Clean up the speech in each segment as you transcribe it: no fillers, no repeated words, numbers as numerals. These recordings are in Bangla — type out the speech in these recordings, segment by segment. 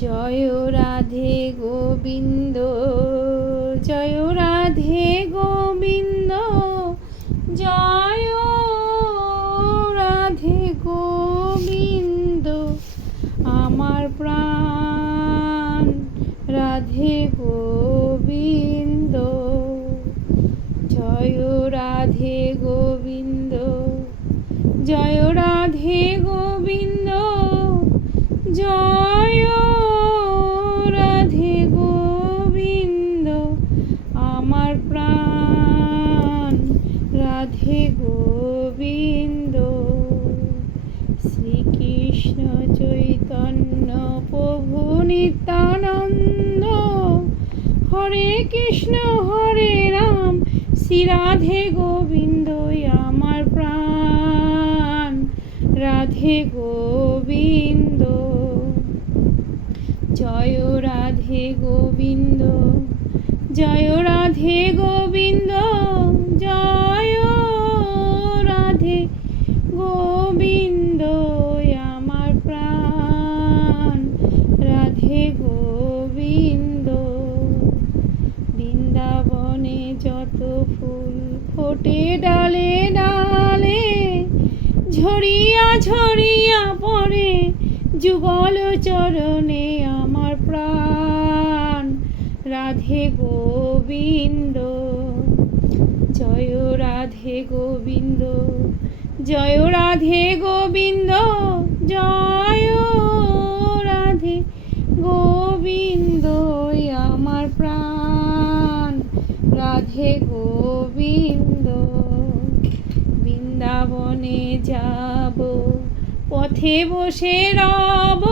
জয় রাধে গোবিন্দ, জয় রাধে গোবিন্দ, জয় রাধে গোবিন্দ। আমার প্রাণ রাধে গোবিন্দ, জয় রাধে গোবিন্দ, জয় রাধে গোবিন্দ, জয় রাধে গোবিন্দ। আমার প্রাণ রাধে গোবিন্দ। শ্রীকৃষ্ণ চৈতন্য প্রভু নিত্যানন্দ, হরে কৃষ্ণ হরে রাম, শ্রী রাধে গোবিন্দ। আমার প্রাণ রাধে গোবিন্দ, জয় রাধে গোবিন্দ, জয় রাধে গোবিন্দ, জয় রাধে গোবিন্দ। আমার প্রাণ রাধে গোবিন্দ। বৃন্দাবনে যত ফুল ফোটে ডালে ডালে, ঝরিয়া ঝরিয়া পড়ে যুগল চরণে। আমার প্রাণ রাধে গোবিন্দ, জয় রাধে গোবিন্দ, জয় রাধে গোবিন্দ, জয় রাধে গোবিন্দ। আমার প্রাণ রাধে গোবিন্দ। বৃন্দাবনে যাব, পথে বসে রব,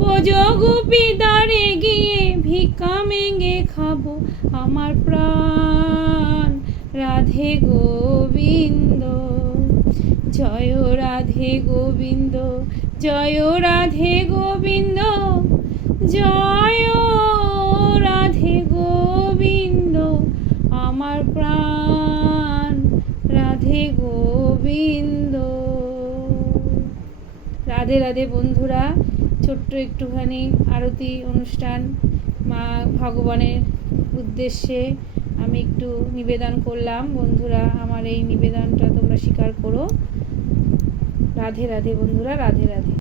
বোঝ গোপী দ্বারে গিয়ে ভিক্ষা মেঙ্গে খাবো। আমার প্রাণ রাধে গোবিন্দ, জয় রাধে গোবিন্দ, জয় রাধে গোবিন্দ, জয় রাধে গোবিন্দ। আমার প্রাণ রাধে গোবিন্দ। রাধে রাধে বন্ধুরা, ছোট্ট একটুখানি আরতি অনুষ্ঠান মা ভগবানের উদ্দেশ্যে আমি একটু নিবেদন করলাম। বন্ধুরা, আমার এই নিবেদনটা তোমরা স্বীকার করো। রাধে রাধে বন্ধুরা, রাধে রাধে।